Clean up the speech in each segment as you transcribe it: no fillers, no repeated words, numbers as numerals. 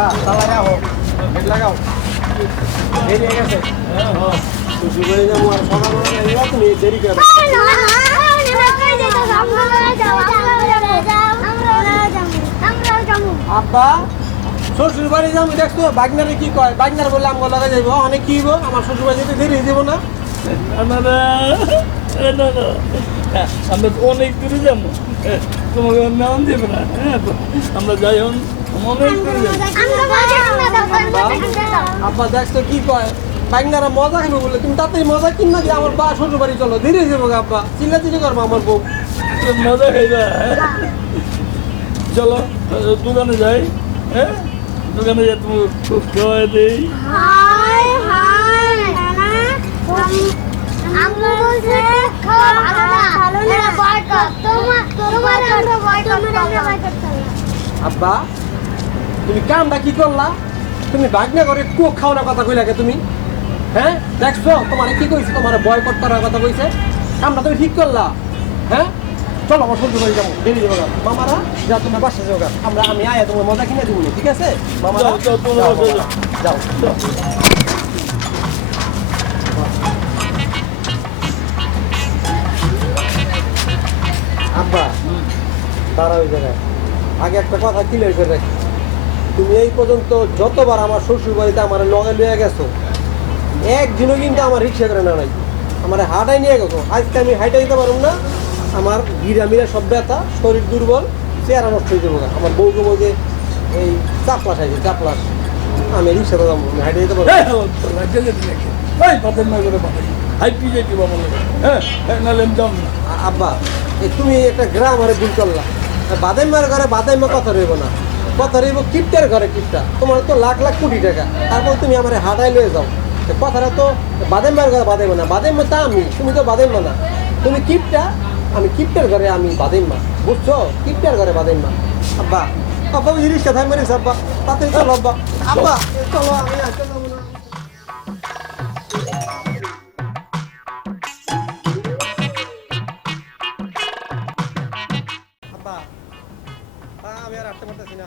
আব্বা তালা রাখো গেট লাগাও দেরি হয়ে গেছে খুশি করে যাবো আর সকালবেলা যাইবা তুমি দেরি করবে আব্বা শ্বশুর বাড়ি যাবো দেখছো বাগনারে কি কয় বাগনার বললে আমগো লাগা যাইবো অনেক কি হইব আমার শ্বশুর বাড়ি যেতে দেরি হয়ে যাবো না আমরা তো অনেক দূরে যাবো তোমাকে নাম দেবে না আমরা যাই হন অনেক দূরে যাবো আব্বা দেখছো কি কয় বাগনারা মজা খাবে বলে তুমি তাতেই মজা কিন না যে আমার বা শ্বশুর বাড়ি চলো দেরি হয়ে যাবো আব্বা চিল্লা চিল্লি করবো আমার বউ মজা খাইবা চলো দোকানে যাই হ্যাঁ দোকানে যাই তুমি খুব খাওয়াই দিই আব্বা তুমি কামটা কি করলা তুমি বাগনা করে কোক খাওয়ানোর কথা কইলা কে তুমি হ্যাঁ দেখছো তোমার কি কইছে তোমার বয়কট করার কথা কইছে কামটা তুমি ঠিক করলা হ্যাঁ চলো আমার শ্বশুর বাড়ি যাবো দেরি যাবো মামারা যা তোমার বাসা যাও আমি আয়া তোমার মজা কিনে দিব ঠিক আছে মামারা যাও আব্বা দাঁড়া ওই জায়গায় আগে একটা কথা ক্লিয়ার করে রাখি তুমি এই পর্যন্ত যতবার আমার শ্বশুর বাড়িতে আমার লগে লইয়া গেছো একদিনও কিন্তু আমার রিক্সা করে না নাই আমার হাঁটাই নিয়ে গেছো আজকে আমি হাইটা দিতে পারব না আমার গিরা মিরা সব ব্যথা শরীর দুর্বল চেহারা নষ্ট হয়ে যাবো আমার বউকে বলছে এই চাপলাস আছে চাপলাস আমি রিক্সাতে যাবো আমি হাইটা দিতে পারবো আব্বা তুমি একটা গ্রাম আরে ভুল করলা বাদাইমার ঘরে বাদাইমা কথা রইব না কথা রইব কিপটার ঘরে কিপটা তোমার তো লাখ লাখ কোটি টাকা তারপর তুমি আমার হাঁটাই লয়ে যাও কথাটা তো বাদাইমার ঘরে বাদাইমা না বাদাইমা তা আমি তুমি তো বাদাইমা না তুমি কিপটা আমি কিপটার ঘরে আমি বাদাইমা বুঝছো কিপটার ঘরে বাদাইমা আব্বা আব্বা ওই রিক্সা থাকবে রিক্সা আব্বা তাতে চলো আব্বা আব্বা চলো আমি আসতে যাবো না আব্বা আমি আর আসতে পারতেছি না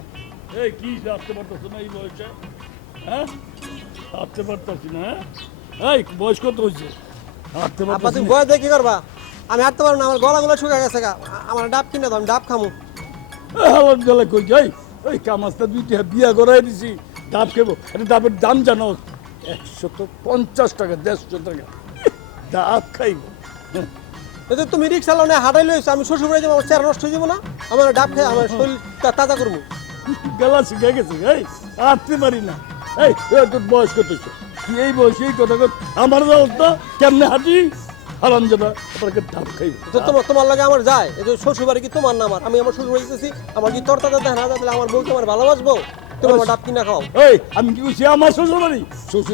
এই কি আসতে পারতেছো না এই বয়সে হ্যাঁ আসতে পারতেছি না এই বয়স কত হয়েছে হাঁটতে আব্বা পারতেছি তুমি বয়স দিয়ে কি করবা আমি হাঁটতে পারবো না আমার গলাগুলো শুকা গেছে গা আমার ডাব কিনে দাও আমি ডাব খামু হালার গেলে কই যাই ওই কামাস্তা দুইটা বিয়া করাই দিছি ডাব খেবো এটা ডাবের দাম জানো 150 টাকা 150 টাকা ডাব খাইব যদি তুমি রিক্সা লাও না হাঁটাই লইছো আমি শ্বশুর বাড়ি যাবো আমার চেহারা নষ্ট হয়ে যাবো না আমার ডাব খাই আমার শরীর তাজা করবো গলা শিখে গেছে এই হাঁটতে পারি না এই তোর বয়স কত হইছে? তুই এই বয়সে এই কথা আমার অবস্থা কেমনে হাঁটি হারাম যাবা আপনাকে ডাব খাইব তো তোমার লাগে আমার যায় এই যে শ্বশুর বাড়ি কি তোমার না আমার আমি আমার শ্বশুর বাড়ি গেছি আমার কি তোর তাজা দেখা না তাহলে আমার বউ তোমার ভালোবাসবো তুমি আমার ডাব কিনা খাও এই আমি কি কইছি আমার শ্বশুর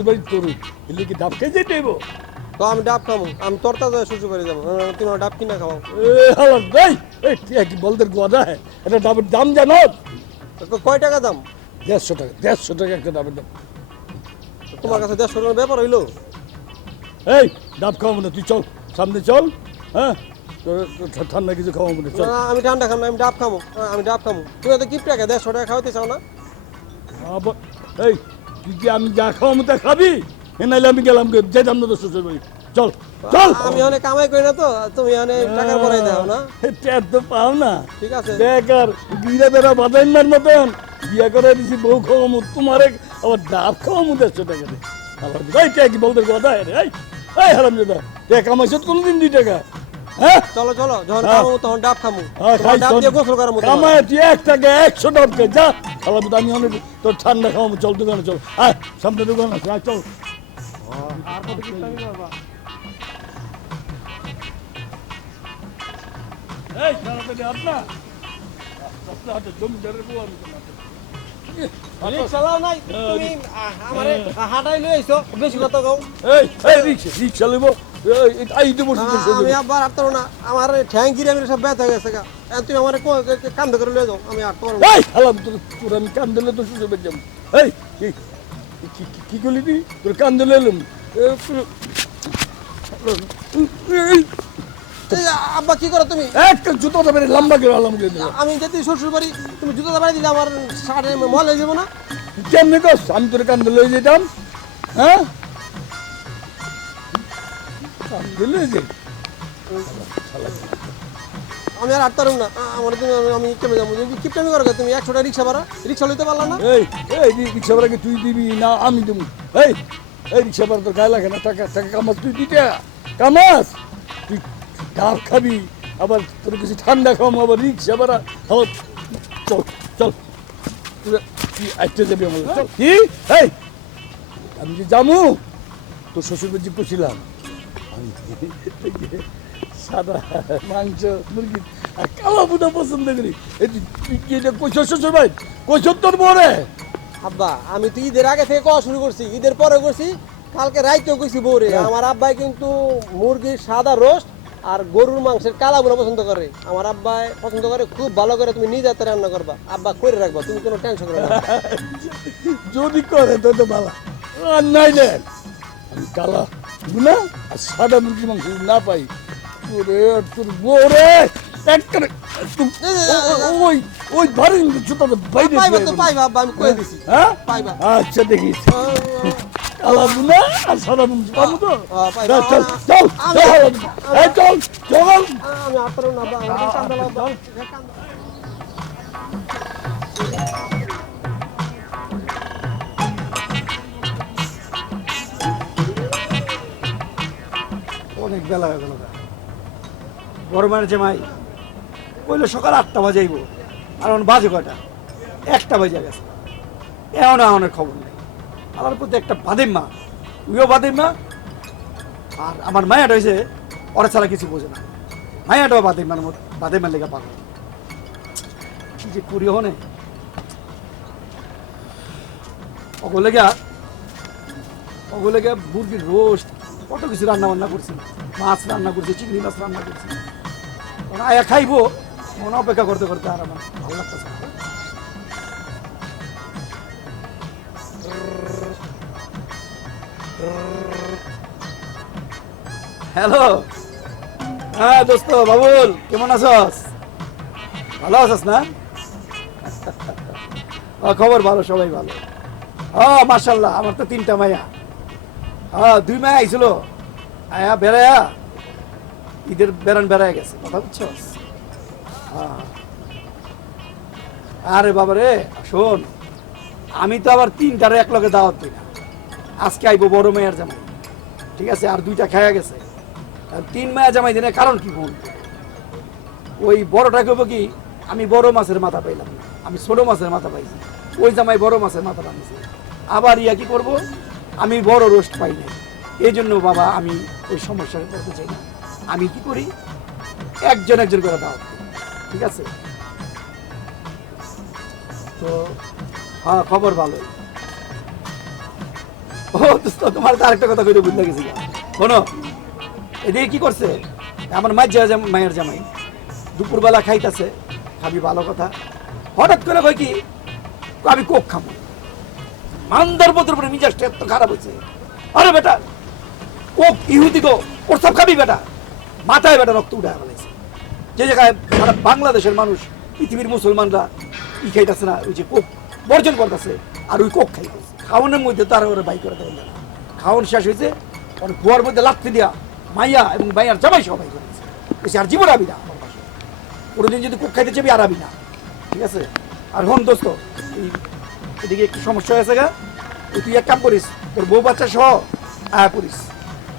বাড়ি তোর এলে কি ডাব খাই যেতে দেবো তো আমি ডাব খামু আমি তোর তাজা শ্বশুর বাড়ি যাবো তুমি আমার ডাব কিনা খাও হালার এই কি বলদের গোয়াদা হ্যাঁ এটা ডাবের দাম জানো কয় টাকা দাম 150 টাকা 150 টাকা একটা ডাবের দাম তোমার কাছে 150 টাকার ব্যাপার হইলো এই ডাব খাওয়াবো না তুই চল সামনে চল হ্যাঁ তোর ঠান্ডা কিছু খাওয়াবো না চল না আমি ঠান্ডা খাম না আমি ডাব খামু আমি ডাব খামু তুমি তো কিপ টাকা 150 টাকা খাওয়াতে চাও না এই তুই কি আমি যা খাওয়াবো তা খাবি নাইলে আমি গেলাম যেতাম না তো শ্বশুর বাড়ি চল চল আমি অনেক কামাই করি না তো তুমি অনেক টাকা পড়াই দাও না ট্যাট তো পাও না ঠিক আছে বেকার গিরা বেড়া বাদাইমার মতন বিয়া করে দিছি বউ খাওয়ামু তোমার আবার ডাব খাওয়ামু 150 টাকা দিয়ে আবার এই টাকা কি বলদের কথা এই হারাম দাদা টাকা কামাইছ কোনদিন 2 টাকা হ্যাঁ চলো চলো যখন খামু তখন ডাব খামু খাই ডাব দিয়ে গোসল করার মতো কামাই তুই 1 টাকা 100 ডাব খাই যা হারাম দাদা আমি অনেক তোর ঠান্ডা খাওয়ামু চল দোকানে চল আয় সামনে দোকান আছে আয় চল আর কত কি টাকা বাবা এই তাড়াতাড়ি আপনা হাতে জমিদারের বউ আমি রিক্সা লাও নাই তুমি আমারে হাঁটাই লই আইছো বেশি কথা কও এই রিক্সা লইব আই দেবো আমি আবার আর না আমার ঠ্যাং গিরে আমি সব ব্যথা হয়ে গেছে গা তুমি আমার কাম করে লয়ে যাও আমি আর তোমার এই হালাম তোর আমি কান দিলে তো সুযোগ পেয়ে যাবো এই কি করলি তুই তোর কান দিলে এলাম আব্বা কি করো তুমি একটা জুতোটা বেড়ে লম্বা করে আলাম আমি যদি শ্বশুর বাড়ি তুমি জুতো বাড়ি দিলে আমার শার্টে মল হয়ে যাবো না কেমনে কস আমি তোর কান্দে লয়ে যেতাম, হ্যাঁ কান্দে লয়ে যাই। আমি আর আটতারুম না আমার তুমি আমি কেমন যাবো কিপটামি করো তুমি 100 টাকা রিক্সা ভাড়া রিক্সা লইতে পারলা না এই এই রিক্সা ভাড়াকে তুই দিবি না আমি দেবো? এই এই রিক্সা ভাড়া তোর গায়ে লাগে না, টাকা টাকা কামাস তুই দিতে কামাস, তুই ডাব খাবি আবার তোর কিছু ঠান্ডা খাওয়াম আবার রিক্সা ভাড়া খাওয়া। চল চল তুই আসতে যাবি আমার চল। কি এই আমি যে যাবো তোর শ্বশুর বাড়ি করছিলাম আমি সাদা মাংস মুরগি আর কালা বুদা পছন্দ করি। এই তুই কি এটা কইছস শ্বশুর ভাই, কইছস তোর বরে? আব্বা আমি তো ঈদের আগে থেকে কওয়া শুরু করছি, ঈদের পরে করছি, কালকে রাইতেও কইছি বউরে আমার আব্বাই কিন্তু মুরগির সাদা রোস্ট আর গরুর মাংসের কালা বুনা পছন্দ করে। আমার আব্বাই পছন্দ করে খুব ভালো করে, তুমি নিজে হাতে রান্না করবা, আব্বা করে রাখবা, তুমি কোনো টেনশন করো না। যদি করে তো তো ভালো, আর নাই রে আমি কালা বুনা আর সাদা মুরগি মাংস যদি না পাই তোরে তোর বরে একটা ওই ওই ভারী জুতাতে বাইরে পাইবা তো পাইবা আব্বা, আমি কয়ে দিছি হ্যাঁ পাইবা। আচ্ছা দেখি কালা বুনা আর সাদা মাংস পাবো তো? পাইবা। চল চল চল এই চল চল। আমি আটতারুম না আব্বা, আমার কান্দা আব্বা। অনেক বেলা হয়ে গেল বড় মায়ের জামাই কইলে সকাল 8টা বাজাইব, আর এখন বাজে কয়টা 1টা বাজে গেছে, এমন এমনের খবর নেই। আমার প্রতি একটা বাদিম মা, তুইও বাদিম মা, আর আমার মায়াটা হয়েছে ওরা ছাড়া কিছু বোঝে না, মায়াটাও বাদিমার মতো বাদিমার লেগে পাগল। কি যে করি হনে ওগুলো গা মুরগির রোস্ট কত কিছু রান্না বান্না করছি, মাছ রান্না করছি, চিংড়ি মাছ রান্না করছি, আয়া খাইবো মনে অপেক্ষা করতে করতে আর আমার ভালো লাগতেছে না। হ্যালো, হ্যাঁ দোস্ত বাবুল, কেমন আছস? ভালো আছস না? খবর ভালো, সবাই ভালো। মার্শাল্লাহ, আমার তো 3টা মাইয়া, 2 মায়া আইছিল, আয়া বেড়ায়া ঈদের বেড়ায় গেছে, কথা বুঝছস? আরে বাবা রে শোন, আমি তো আবার 3টারে এক লগে দাওয়াত দিই না, আজকে আইবো বড় মেয়ের জামাই, ঠিক আছে, আর 2টা খায়া গেছে, আর 3 মায়া জামাই দিনে কারণ কি বল, ওই বড়টা কইব কি আমি বড় মাছের মাথা পাইলাম না, আমি ছোট মাছের মাথা পাইছি, ওই জামাই বড় মাছের মাথা টানছে, আবার ইয়া কি করব আমি বড় রোস্ট পাই না, এই জন্য বাবা আমি ওই সমস্যায় পড়তে চাই না, আমি কি করি একজন করে দাওয়াত দিই, ঠিক আছে? তো হ্যাঁ খবর ভালোই। ও দোস্ত তোমার তো আরেকটা কথা কইতে বুঝতে গেছি, শোনো এদিকে কি করছে আমার মায়ের জামাই দুপুরবেলা খাইতেছে, খাবি ভালো কথা, হঠাৎ করে কই কি আমি কোক খাবো, মান্দার পত্র উপরে মিজাজটা এত খারাপ হয়েছে, আরে বেটা কোক ইহুদি গো ওর সব খাবি বেটা, মাথায় বেটা রক্ত উঠে ফেলেছে, যে জায়গায় সারা বাংলাদেশের মানুষ পৃথিবীর মুসলমানরা ই খাইতেছে না, ওই যে কোক বর্জন করতেছে, আর ওই কোক খাইতেছে, খাওয়ানোর মধ্যে তারা ওরা বাই করে দেয় না, খাওয়ান শেষ হয়েছে ওর কুয়ার মধ্যে লাত্তি দিয়া মাইয়া এবং মাইয়ার জামাই সবাই করেছে, বেশি আর জীবন আবি না আমার পাশে, কোনোদিন যদি কোক খাইতে চাবি আর আবি না, ঠিক আছে? আর হন দোস্ত এদিকে একটু সমস্যা হয়েছে গা, তুই এক কাম করিস, তোর বউ বাচ্চা সহ আয়া পড়িস,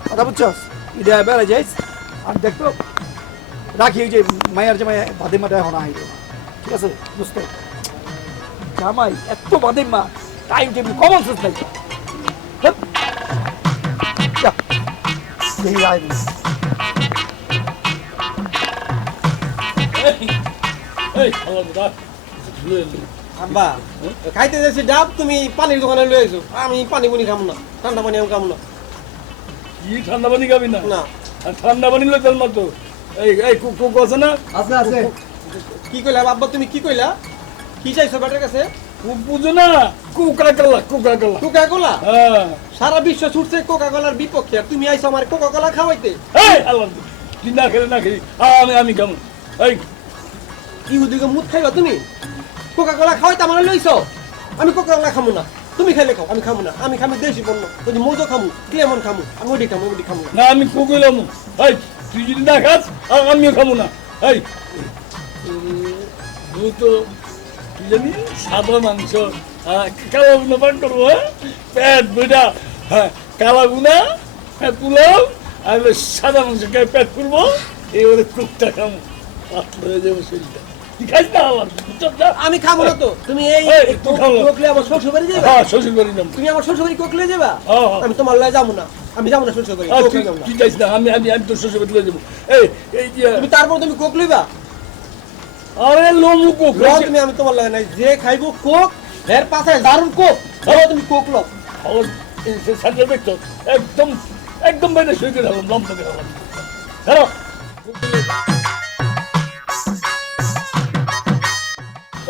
কথা বুঝছস, ঈদে বেড়ে যাইস, আর দেখতো রাখি ওই যে মায়ের জামাই বাদে মাঠে এখন আইল, ঠিক আছে দোস্ত? জামাই এত বাদে মা, টাইম টেবিল কমন সেন্স নাই, আব্বা খাইতে যাচ্ছি ডাব, তুমি পানির দোকানে লয়ে আইছো, আমি পানি পুনি খাবো না, ঠান্ডা পানি আমি খাবো না। কি ঠান্ডা পানি খাবি না? না আর ঠান্ডা পানি লই চল মাত্র। এই এই কুক আছে না? আছে আছে। কি কইলা আব্বা, তুমি কি কইলা, কি চাইছো বেটার কাছে? কুক বুঝো না, কোকা-কোলা কোকা কোলা? হ্যাঁ সারা বিশ্ব ছুটছে কোকা কোলার বিপক্ষে, আর তুমি আইছো আমার কোকা কোলা খাওয়াইতে? এই আল্লাহ তুই না খেলে না খেলি আমি কেমন এই ইহুদিকে মুখ খাইবা তুমি? কোকা কোলা খাওয়াইতে আমার লইছো? আমি কোক রান্না খামু না, তুমি খাইলে খাও, আমি খামু না। আমি খামি দেশি পণ্য, যদি মজো খামু, ক্লেমন খামু, আমি ওটি খামু, ওটি খামু না। না আমি কুকুলাম এই তুই যদি না খাস আমিও খাবো না এই তো কি জানি সাদা মাংস কালা গুনা পান করবো হ্যাঁ পেট দুইটা হ্যাঁ কালা গুনা পোলাও আর সাদা মাংস খেয়ে পেট করবো এবারে কুকটা খাবো পাতলা হয়ে যাবো শরীরটা তুই খাইস না আমার বুঝছস না? আমি খাবো না তো। তুমি এই এই, তুই খাও না। কোকলে আমার শ্বশুর বাড়ি যাবে? হ্যাঁ শ্বশুর বাড়ি যাবো তুমি আমার শ্বশুর বাড়ি কোকলে যাবা? হ্যাঁ, হ্যাঁ। আমি তোমার লয়ে যাবো না, আমি যাবো না শ্বশুর বাড়ি, কোকলে যাবো না। তুই যাইস না আমি আমি আমি তোর শ্বশুর বাড়ি যাবো এই এই যে তুমি তারপর তুমি কোক লইবা? আরে লোমু কুক লও তুমি, আমি তোমার লগে নাই। যে খাইবো কোক, এর পাশে দারুন কোক, লও তুমি কোক লও। আমার সাথে দেখতো একদম একদম বাইরে শুয়ে গেলাম লম্বা করে গেলাম হ্যালো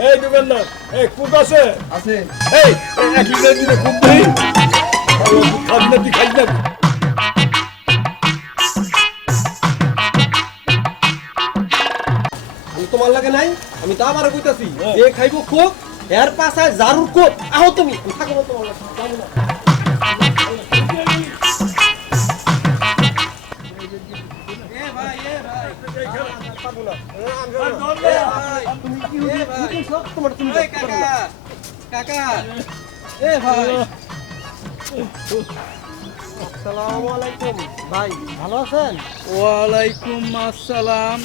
এই দোকানদার এই কুক আছে আছে। এই এক লিটার দিলে কুক দেই খাবি না তুই খাবি না আমি তোমার লাগে নাই, আমি তো আবারও কইতাছি, হ্যাঁ। যে খাইবো কোক, এর পাশে জারুর কোক, আহো তুমি, আমি থাকবো না তোমার লাগে, যাবো না। পারবো না। আমি যাবো না। তুমি কি হইছো? তোমার তুমি যাও, পারবো না। আসসালামু আলাইকুম ভাই, ভালো আছেন? ওয়ালাইকুম আসসালাম।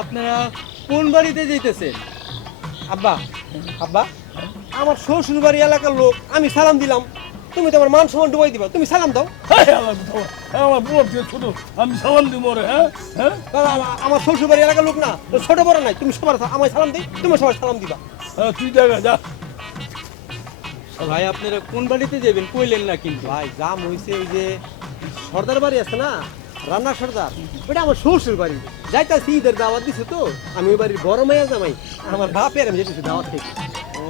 আপনারা কোন বাড়িতে যেতেছেন? আব্বা, আব্বা, আমার শ্বশুর বাড়ি এলাকার লোক, আমি সালাম দিলাম, তুমি তো আমার মান সম্মান ডুবাই দিবা, তুমি সালাম দাও। আমার বড় থেকে ছোট আমি সালাম দিব রে হ্যাঁ হ্যাঁ কারণ আমার শ্বশুর বাড়ি এলাকার লোক না, তো ছোট বড় নাই, তুমি সবার আমায় সালাম দিই, তুমি সবার সালাম দিবা। তুই দেখা যা ভাই আপনারা কোন বাড়িতে যাবেন কইলেন না কিন্তু। ভাই জাম হইছে, ওই যে সর্দার বাড়ি আছে না, রান্না সর্দার, ওটা আমার শ্বশুর বাড়ি, যাইতাছি ঈদের দাওয়াত দিছে তো, আমি ওই বাড়ির বড় মেয়ের জামাই, আমার বাপের আমি যেতেছি দাওয়াত থেকে। ও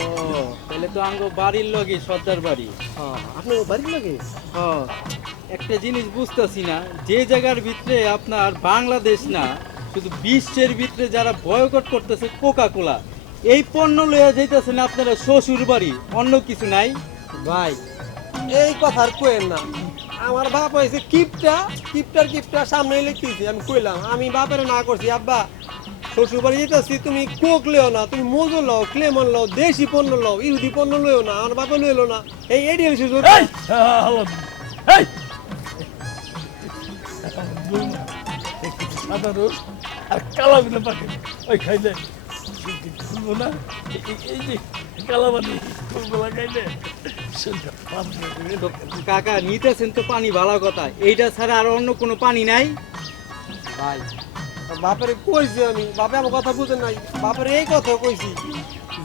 তাহলে তো আঙ্গ বাড়ির লগে সর্দার বাড়ি। আপনি ও বাড়ির লাগে? হ্যাঁ, একটা জিনিস বুঝতেছি না, যে জায়গার ভিতরে আপনার বাংলাদেশ না শুধু বিশ্বের ভিতরে যারা বয়কট করতেছে কোকা কোলা, এই পণ্য লইয়া যাইতেছেন আপনারা শ্বশুর বাড়ি, অন্য কিছু নাই? ভাই এই কথা আর কইেন না, আমার বাপ হয়েছে কিপটার সামনে লিখতেছি, আমি কইলাম, আমি বাপের না করছি, আব্বা শ্বশুর বাড়ি যেতেছি, তুমি কোক লেও না, তুমি মজু লও, ক্লেমন লও, দেশি পণ্য লও, ইহুদি পণ্য লইও না, আমার বাপে লইলো না, এই এডিএল শ্বশুর। এই হ্যালো এই সাদা রোজ আর কালা বিনা পাখি ওই খাইলে খুলবো না এই যে কালা বানি ফুলগুলা খাইলে শরীরটা পাতলা করে তো কাকা নিতেছেন তো পানি ভালো কথা, এইটা ছাড়া আর অন্য কোনো পানি নাই? ভাই বাপের কইছি আমি, বাপে আমার কথা বুঝে নাই, বাপের এই কথা কইছি,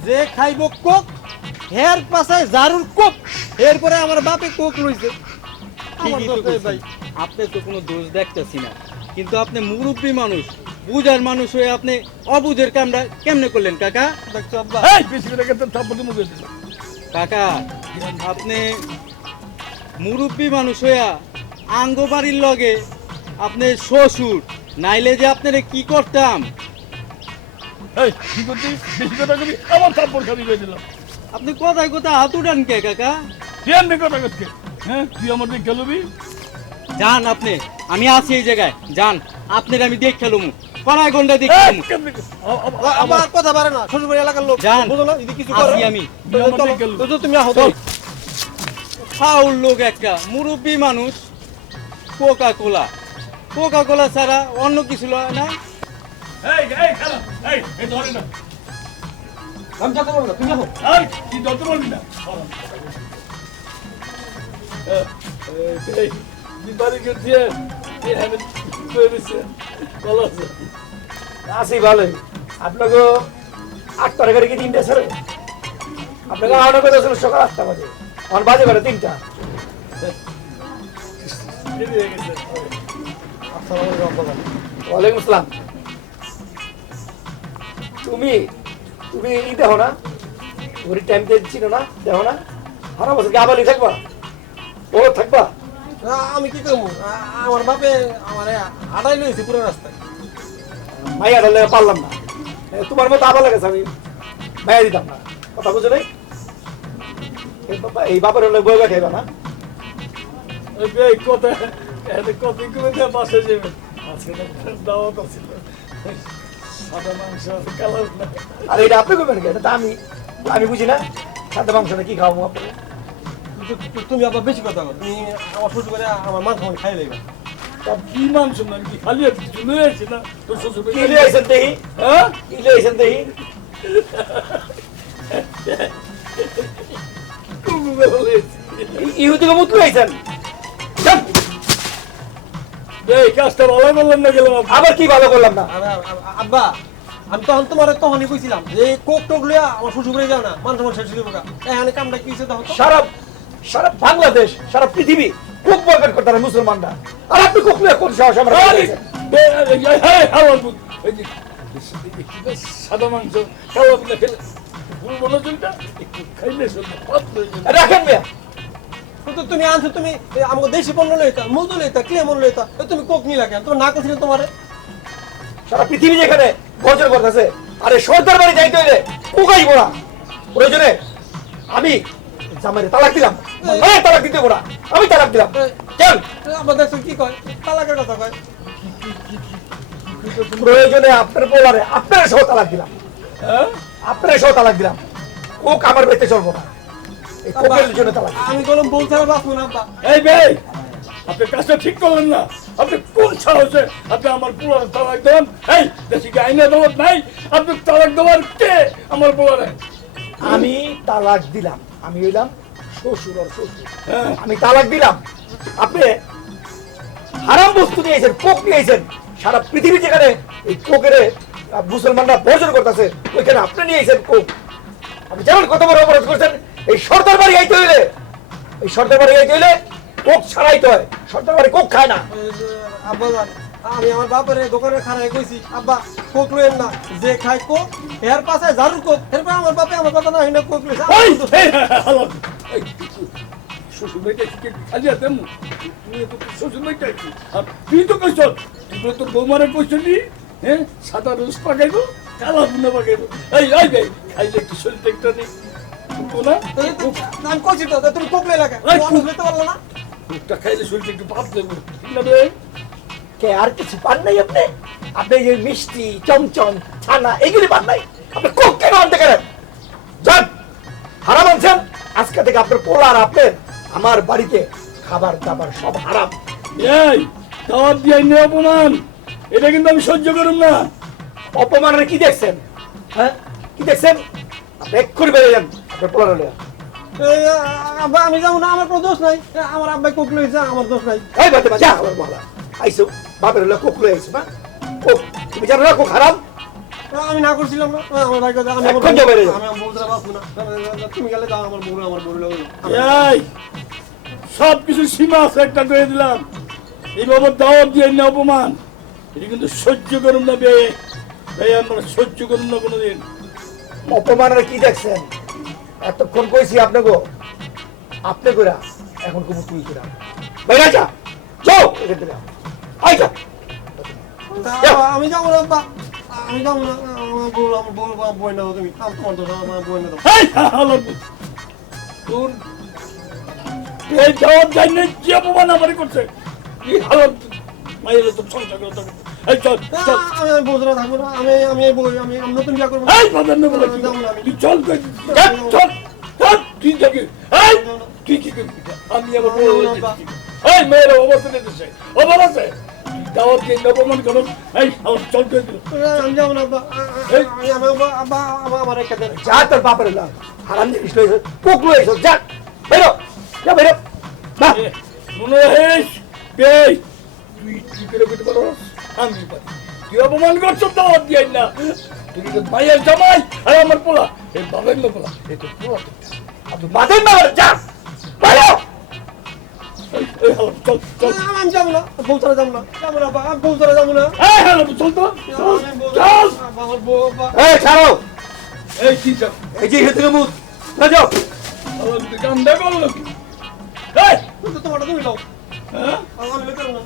যে খাইব কোক, হের পাশায় জারুর কোক, এরপরে আমার বাপে কোক লইছে, আমার ঠিকই তো দোষ নেই ভাই। কইছেন। আপনি তো কোনো দোষ দেখতেছি না, কিন্তু আপনি মুরব্বী মানুষ, বুঝার মানুষ হয়ে আপনি অবুঝের কামটা কেমনে করলেন কাকা? দেখছো আব্বা, এই বেশি করে খেতে থাপ্পড় মুখে দিল কাকা আপনি মুরব্বী মানুষ হইয়া আঙ্গ বাড়ির লগে আপনি শ্বশুর, নাইলে যে আপনারা কি করতাম। এই কি করছি বেশি কথা কবি আমার থাপ্পড় খাবি করে দিলাম আপনি কোথায় কোথায় হাত উঠান কে কাকা? তুই আমি কথা করতে হ্যাঁ তুই আমার দিকে খেলবি যান আপনি, আমি আছি এই জায়গায়, যান আপনার আমি দেখ খেলুম, কড়াই গন্ডা দেখ খেলুম। আমার কথা পারে না, শ্বশুর বাড়ি এলাকার লোক, যান, বুঝো না, যদি কিছু করে আসি আমি। চলো, তুমি আহো চল। ফাউল লোক একটা, মুরব্বী মানুষ, কোকা কোলা, কোকা কোলা ছাড়া অন্য কিছু লয় না। এই এই খেলা এই এই ধরে না আমি কথা বলবো না, তুমি আহো। এই তুই ধরতে পারবি না এই তুই বাড়ি গেছে এখানে পেরেছে ভালো আছে আছি ভালোই। আপনাকে 8টা করে কি 3টা ছেড়ে আপনাকে আনা কথা ছিল সকাল 8টা বাজে, আমার বাজে করে 3টা। দেরি হয়ে গেছে আসসালামু আলাইকুম আব্বা। ওয়ালাইকুম আসসালাম। তুমি তুমি ই দেখো না, ওর টাইম দিচ্ছিল না, দেখো না সারা বছর কি আবারই থাকবা, ও থাকবা। আমি কি করবো, আমার বাপে আমার আড়াই লইছে পুরো রাস্তায়। মাইয়া ধরলে পারলাম না, তোমার মতো আবার লেগেছে, আমি মাইয়া দিতাম না, কথা বুঝো নাই। এই বাপের হলে বই খাইবা না? এই কথা এতে কপি করে দিয়ে বাসে যাবেন আজকে দাওয়াত আছে সাদা মাংস কালার না আর এটা আপনি করবেন কি? এটা তো আমি বুঝি না সাদা মাংসটা কি খাওয়াবো আপনাকে? তুমি আবার বেশি কথা বলো, তুমি আমার শ্বশুর করে আমার মাংস খাই লাগবে। তা কি মাংস না কি খালি আর কিছু লয়ে আছে না তোর শ্বশুর কি লইছেন দেখি? হ্যাঁ কি লইছেন দেখি? ইহুদিকে মুত লইছেন? এই কাজটা ভালো করলেন না গেলাম আবার কি ভালো করলাম না? আব্বা আমি তখনই কইছিলাম যে কোক টোক লইয়া আমার শ্বশুর করে যাও না, মানুষ আমার শেষ দিব গা। এখানে কামটা কি হইছে দেখো তো। সারা বাংলাদেশ সারা পৃথিবী কোক বয়কট করতে পারে মুসলমানরা, আর আপনি কোক নিয়ে কোন সাহস আমার সাদা মাংস কালো না খেলে ভুল বলো চলটা একটু খাইলে রাখেন মেয়া। কিন্তু তুমি আনছো, তুমি আমাকে দেশি পণ্য লইতা, মজু লইতা, ক্লেমন লইতা, তুমি কোক নিয়ে লাগে তোমার না করছিলে তোমারে। সারা পৃথিবী যেখানে বর্জন করতেছে, আরে সরকার বাড়ি যাইতে হইলে কোকাই বড়া প্রয়োজনে আমি জামাইরে তালাক দিলাম, তালাক দিতে বড়া আমি তালাক দিলাম। কেন আবার দেখছো কি কয়, তালাকের কথা কয়। প্রয়োজনে আপনার বলারে আপনার সহ তালাক দিলাম, আপনার সহ তালাক দিলাম। কোক আমার বাড়িতে চলবো না, এই কোকের জন্য তালাক। আমি বললাম বউ ছাড়া বাঁচবো না আব্বা। এই ভাই আপনি কাজটা ঠিক করলেন না। আপনি কোন সাহসে আপনি আমার পোলার তালাক দেন? এই দেশি কি আইনের দৌলত নাই? আপনি তালাক দেওয়ার কে আমার পোলারে? আমি তালাক দিলাম, আমি হইলাম শ্বশুর আর শ্বশুর, হ্যাঁ। আমি তালাক দিলাম। আপনি হারাম বস্তু নিয়েছেন, কোক নিয়েছেন, সারা পৃথিবী যেখানে এই কোকের মুসলমানরা বর্জন করতেছে ওইখানে আপনি নিয়েছেন কোক। আপনি যেমন কত বড় অপরাধ করছেন। এই সর্দার বাড়ি আইতে হইলে, এই সর্দার বাড়ি আইতে হইলে কোক ছাড়াইতে হয়, সর্দার বাড়ি কোক খায় না। আব্বা জান, আমি আমার বাপের দোকানের খারায় কইছি আব্বা কোক লইেন না, যে খায় কোক এর পাশে ঝাড়ু কোক। এরপর আমার বাপে আমার কথা না হইনা কোক লইছে। এই, এই, হ্যালো। এই, শ্বশুর বাড়িটা কি খালি আছে? তুই তো শ্বশুর বাড়িটা কি? আর তুই তো কইছ তুই তোর বৌমারে কইছ নি, হ্যাঁ সাদা রোজ পাকাইবো কালা বুনা পাকাইবো। এই এই ভাই খাইলে একটু শরীরটা একটা নেই না আমি কইছি তো তুমি কোক লই লাগে, এই, মানুষ লইতে পারলো না। কোকটা খাইলে শরীরটা একটু ভাব দেবো ঠিক না রে? কে আর কিছু পান নাই আপনি? আপনি এই মিষ্টি চমচম ছানা এগুলি পান নাই? আপনি কোক কেন আনতে গেলেন? যান, হারাম আনছেন। আজকে থেকে আপনার পোলা আর আপনার আমার বাড়িতে খাবার দাবার সব হারাম। এই দাওয়াত দিয়ে নে অপমান, এটা কিন্তু আমি সহ্য করুম না। অপমানের কি দেখছেন? হ্যাঁ কি দেখছেন? আপনি এক্ষুনি বেরিয়ে যান আপনার পোলার হলে। এই, আব্বা আমি যাবো না, আমার কোনো দোষ নাই। আমার আব্বাই কোক লইছে, আমার দোষ নাই। এই বাতে যা আমার বলা আইসো, বাপের হলে কোক লয়ে আইসো না? কোক তুমি জানো না কোক হারাম? আমি না করছিলাম না, আমার ভাই কথা আমি এখন যাও বাইরে যাও। আমি আমার বউ ছাড়া বাঁচবো না। তুমি গেলে যাও, আমার বউ লাগলো। এই সব কিছু সীমা আছে একটা করে দিলাম। এইভাবে দাওয়াত দিয়ে না অপমান, এটা কিন্তু সহ্য করুন না বে ভাই, আমরা সহ্য করুন না কোনোদিন। অপমানের কি দেখছেন? এতক্ষণ কইছি আপনাকে, আপনি কইরা এখন কবু তুই কইরা বাইরে যা, যাও এখান থেকে আই যা। আমি যাবো না আব্বা, আমি যাবো না। আমার বই না দাও তুমি, তোমার দোষ, আমার বই না দাও। এই হালার পুত, তোর এই দাওয়াত যাই না কি অপমান আমারই করছে? কি হালার মাইলে তো সংসার করতে হবে। এই চল চল। আমি বউ ছাড়া থাকবো না। আমি বই, আমি নতুন বিয়া করবো। এই বাজার নেবো না যাবো না আমি। তুই চল কই, চল চল চল তুই যাবি। এই তুই কি করবি? আমি আমার বড় হয়ে যাচ্ছি। এই মেয়েরা অবস্থা দিতেছে, অভাব আছে। দাওয়াত দিয়ে অপমান করো। এই আমার চল করে দিল। আমি যাবো না আব্বা, আব্বা আমার একটা দেন। যা তোর বাপের হলে হারাম জিনিস লইছ, কোক লইছ, যা বেরো, যা বেরো না। মনে রাখিস বেই, তুই কি করে করতে পারো? আমি পারি। তুই অপমান করছো দাওয়াত দিয়ে না। তুই তো মায়ের জামাই আর আমার পোলা, এই বাবার না পোলা, এই তো পোলা। আপনি বাদেন না যা বেরো। এই হালার চল চল। আমি যাবো না, বউ ছাড়া যাবো না। যাবো না আব্বা, আমি বউ ছাড়া যাবো না। এই হালার চল তো চল চল। আমার বউ আব্বা। এই ছাড়ো, এই কি চল এই যে এখান থেকে মুত না যাও। হালার তুই কান্দা করলো কি? এই তোমারটা তুমি দাও, হ্যাঁ আমি লইতে পারবো না।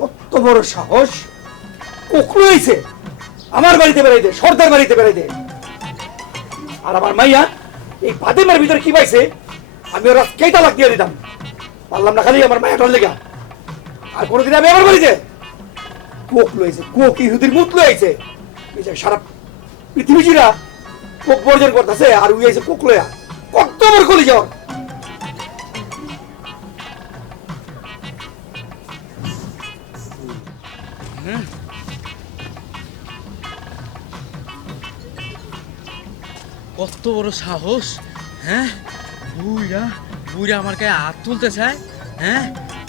কত বড় সাহস! কোকড়ো হয়েছে আমার বাড়িতে বেড়াইতে, সর্দার বাড়িতে বেড়াইতে। আর আমার মাইয়া এই বাদামের ভিতরে কি পাইছে, আমি ওরা কেইটা লাগ দিয়ে দিতাম, পারলাম না খালি আমার মায়াটার লেগা। আর কোনোদিন আমি আমার বাড়িতে কোক লইছে, কোক ইহুদির মুখ লইছে, এই যে সারা পৃথিবী জিরা কোক বর্জন করতেছে, আর উই আইছে কোক লইয়া, কত আমার কলি যাওয়ার। কত বড় সাহস, হ্যাঁ? বুইরা বুইরা আমার গায়ে হাত তুলতে চায়, হ্যাঁ?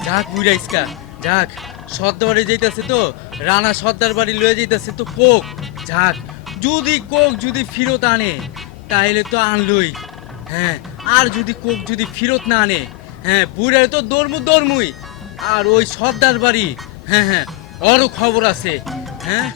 যাক বুইরা ইসকা, যাক সর্দার বাড়ি যাইতেছে তো, রানা সর্দার বাড়ি লয়ে যাইতেছে তো কোক, যাক যদি কোক যদি ফিরত আনে তাইলে তো আনলই, হ্যাঁ। আর যদি কোক যদি ফিরত না আনে, হ্যাঁ, বুইরারে তো দৌড়মুই। আর ওই সর্দার বাড়ি, হ্যাঁ হ্যাঁ, ওরও খবর আছে, হ্যাঁ।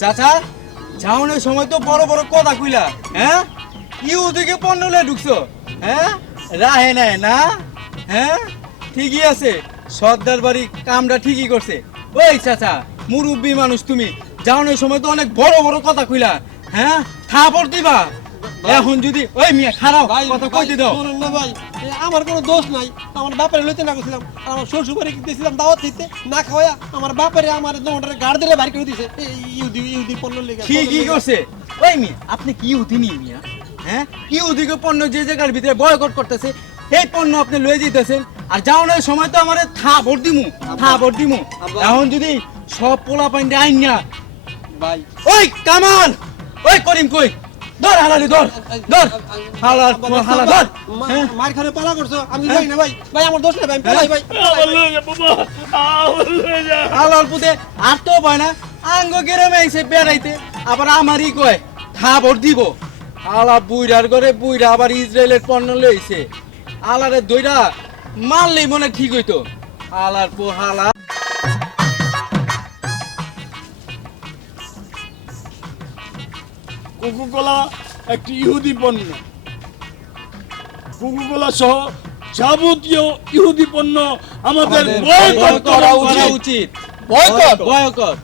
চাচা যাওয়ানোর সময় তো বড় বড় কথা কইলা, হ্যাঁ? ইউদিকে পণ্য লয়ে ঢুকছো, হ্যাঁ? রাহে নাই না, হ্যাঁ? ঠিকই আছে, সর্দার বাড়ি কামটা ঠিকই করছে। ওই চাচা মুরব্বী মানুষ তুমি, যাওয়ানোর সময় তো অনেক বড় বড় কথা কইলা, হ্যাঁ? থাপড় দিবা এখন যদি। ওই মিয়া খারাপ কথা কইতে দাও না ভাই, আমার কোনো দোষ নাই, আমার বাপের লইতে না গেছিলাম, আর আমার শ্বশুর বাড়ি দিয়েছিলাম দাওয়াত দিতে, না খাওয়া আমার বাপের আমার দোকানটারে গাড় দিলে বাড়ি করে দিছে ইউদি পণ্য লেগে। ঠিকই করছে। ওই মিয়া আপনি কি ইহুদি নি মিয়া, হ্যাঁ? ইহুদিকে পণ্য যে জায়গার ভিতরে বয়কট করতেছে এই পণ্য আপনি লয়ে যেতেছেন, আর যাওয়ানোর সময় তো আমার থাপড় দিমু। এখন যদি সব পোলা পাইন্ডে আইন না ভাই ওই কামাল, ওই করিম কই ধর হালালি, ধর হালাল ধর, হ্যাঁ? মার খানে পালা করছো, আমি যাই না ভাই, ভাই আমার দোষ নাই ভাই, পালাই ভাই। হালাল পুতে আর তো পায় না, আঙ্গ গেরামে আইছে বেড়াইতে, আবার আমারই কয় থাপড় দিব। আলা বুইরার করে বুইরা আবার ইসরায়েলের পণ্য লইছে, আলারে দইরা মারলেই মনে ঠিক হইতো। আলার পো হালা কোকাকোলা একটি ইহুদি পণ্য। কোকাকোলা সহ যাবতীয় ইহুদি পণ্য আমাদের বয়কট করা উচিত। উচিত, বয়কট।